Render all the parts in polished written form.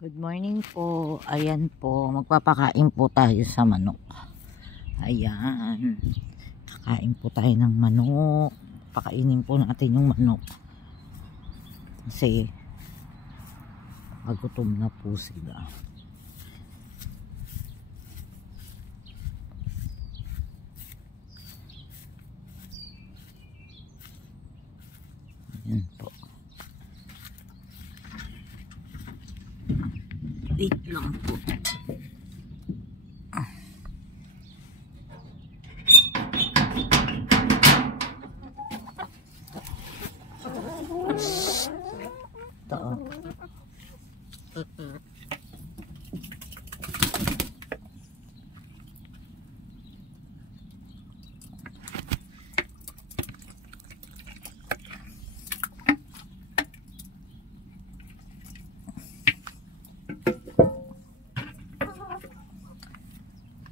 Good morning po. Ayan po, magpapakain po tayo sa manok. Ayan. Kakain po tayo ng manok. Pakainin po natin yung manok. Kasi magutom na po sila. Ayan po. Wait lang po. Ito.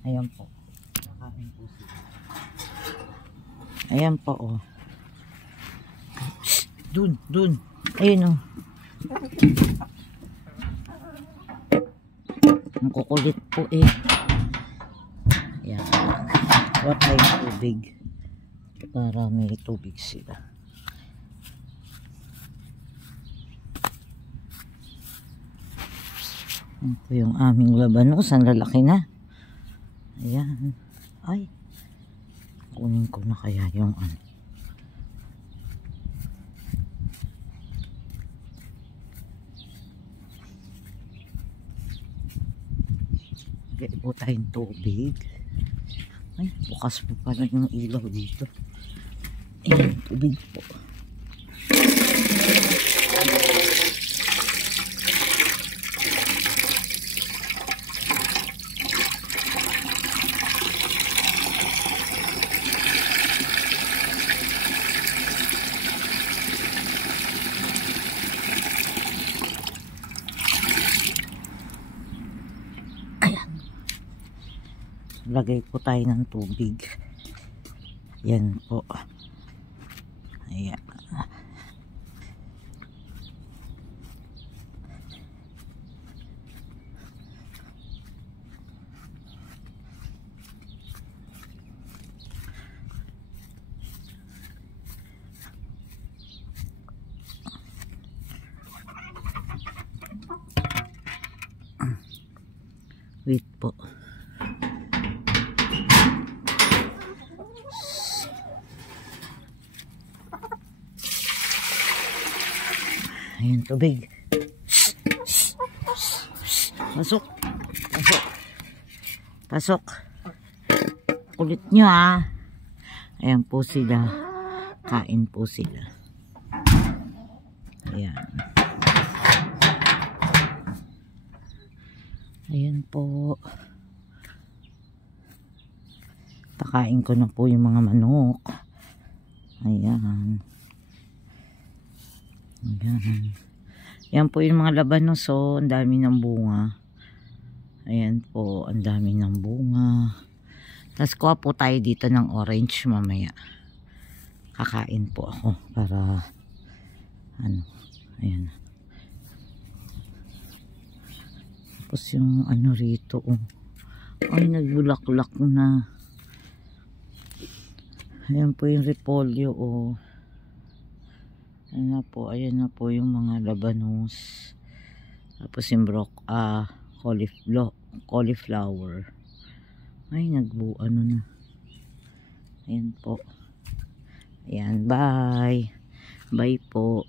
Ayan po. Nakain po sila. Ayan po, oh. Dun. Ayun, oh. Ang kukulit po, eh. Ayan. Huwag tayong tubig. Para may tubig sila. Ayan po yung aming labanos. Ang lalaki na. Ayan. Ay. Kunin ko na kaya yung ano. Lagay po tayong tubig. Ay, bukas po pala yung ilaw dito. Ayan, tubig po. Lagay po tayo ng tubig. Yan po. Ayan. Wait po. Ayan, tubig. Pasok. Pasok. Kulit nyo, ah. Ayan po sila. Kain po sila. Ayan. Ayan po. Pakain ko na po yung mga manok. Ayan. Ayan. Yan po yung mga labanos, so ang dami ng bunga. Ayan po, ang dami ng bunga. Tapos kuha po tayo dito ng orange mamaya. Kakain po ako para ano, ayan. Tapos yung ano rito, oh. Ay, nagbulaklak na. Ayan po yung repolyo, oh. Ayan na po yung mga labanos. Tapos yung cauliflower. Ay, ano na. Ayan po. Ayan, bye. Bye po.